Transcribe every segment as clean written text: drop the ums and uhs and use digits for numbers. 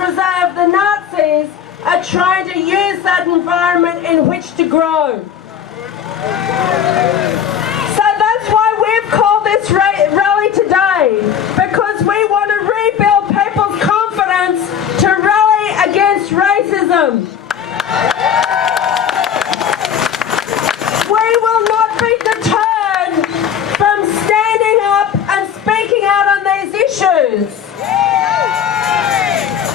reserve, the Nazis are trying to use that environment in which to grow. So that's why we've called this rally today, because we want to rebuild people's confidence to rally against racism. We will not be deterred from standing up and speaking out on these issues.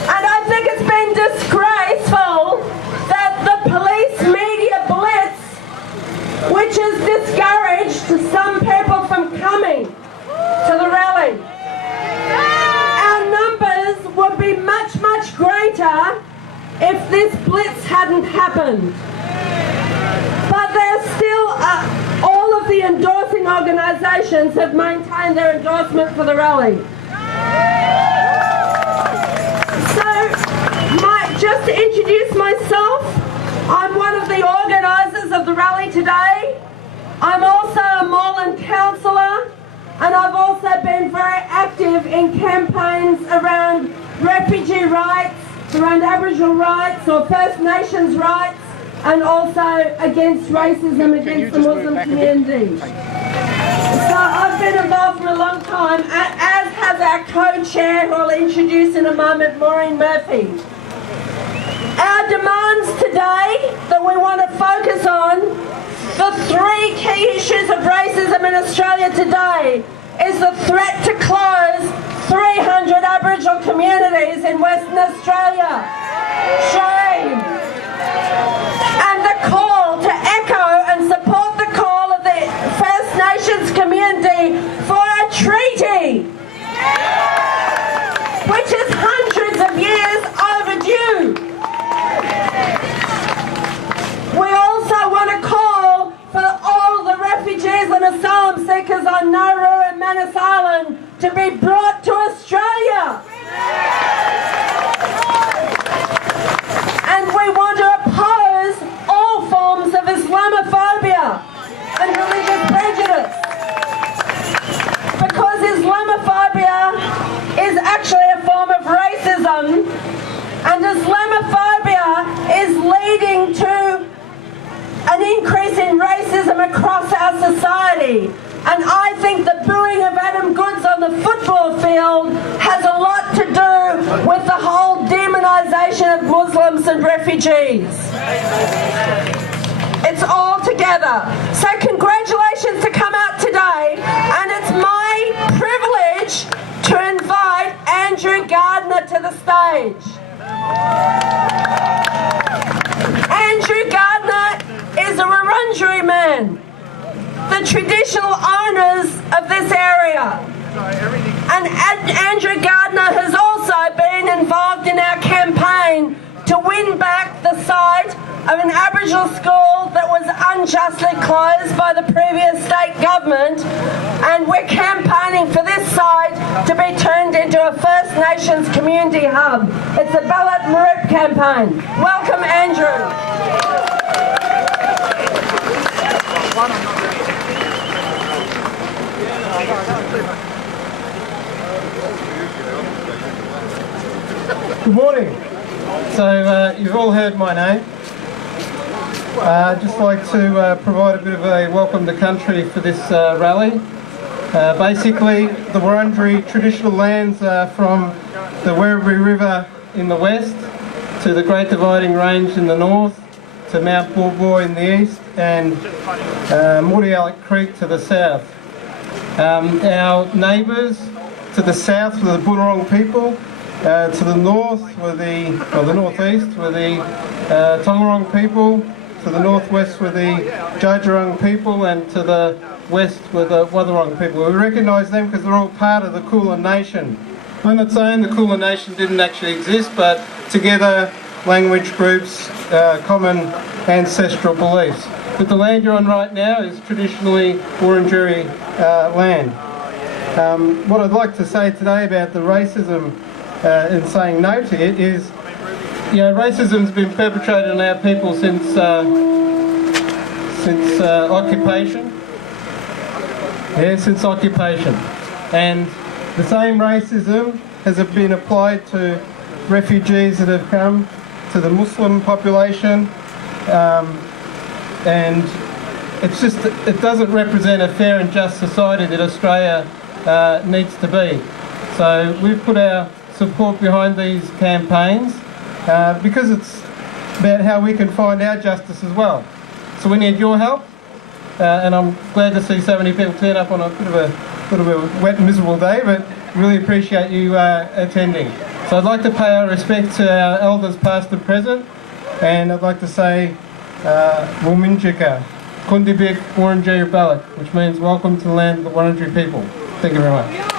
And I think it's been disgraceful that the police media blitz, which has discouraged some people from coming to the rally. Our numbers would be much, much greater if this blitz hadn't happened. But there's still, all of the endorsing organisations have maintained their endorsement for the rally. Just to introduce myself, I'm one of the organisers of the rally today. I'm also a Moreland councillor, and I've also been very active in campaigns around refugee rights, around Aboriginal rights or First Nations rights, and also against racism against the Muslim community. So I've been involved for a long time, as has our co-chair, who I'll introduce in a moment, Maureen Murphy. Our demands today that we want to focus on, the three key issues of racism in Australia today, is the threat to close 300 Aboriginal communities in Western Australia. Shame. And the call to echo and support the call of the First Nations community for a treaty, which is hundreds of years overdue. We also want to call for all the refugees and asylum seekers on Nauru and Manus Island to be brought to Australia. And we want to oppose all forms of Islamophobia and religious prejudice, because Islamophobia is actually a form of racism, and Islamophobia is leading to an increase in racism across our society. And I think the booing of Adam Goodes on the football field has a lot to do with the whole demonisation of Muslims and refugees. It's all together. So congratulations to come out today, and it's my privilege to invite Andrew Gardiner to the stage. Andrew Gardiner is a Wurundjeri man, the traditional owners of this area. And Andrew Gardiner has also been involved in our campaign to win back the site of an Aboriginal school that was unjustly closed by the previous state government, and we're campaigning for this site to be turned into a First Nations community hub. It's a Ballot Maroop campaign. Welcome, Andrew. Good morning. So you've all heard my name. I'd just like to provide a bit of a welcome to country for this rally. Basically, the Wurundjeri traditional lands are from the Werribee River in the west to the Great Dividing Range in the north, to Mount Bourboy in the east, and Mordialloc Creek to the south. Our neighbours to the south were the Boonwurrung people, to the north were the northeast were the Tongarong people, to the northwest were the Djadjerung people, and to the west were the Wathaurong people. We recognise them because they're all part of the Kulin Nation. I'm not saying the Kulin Nation didn't actually exist, but together, language groups, common ancestral beliefs. But the land you're on right now is traditionally Wurundjeri land. What I'd like to say today about the racism and saying no to it is, you know, racism's been perpetrated on our people since occupation. Yeah, since occupation. And the same racism has been applied to refugees that have come, to the Muslim population, and it doesn't represent a fair and just society that Australia needs to be. So we've put our support behind these campaigns because it's about how we can find our justice as well. So we need your help, and I'm glad to see so many people turn up on a bit of a wet and miserable day, but really appreciate you attending. So I'd like to pay our respect to our elders past and present, and I'd like to say Wominjika, Kundibik Wurundjeri Balak, which means welcome to the land of the Wurundjeri people. Thank you very much.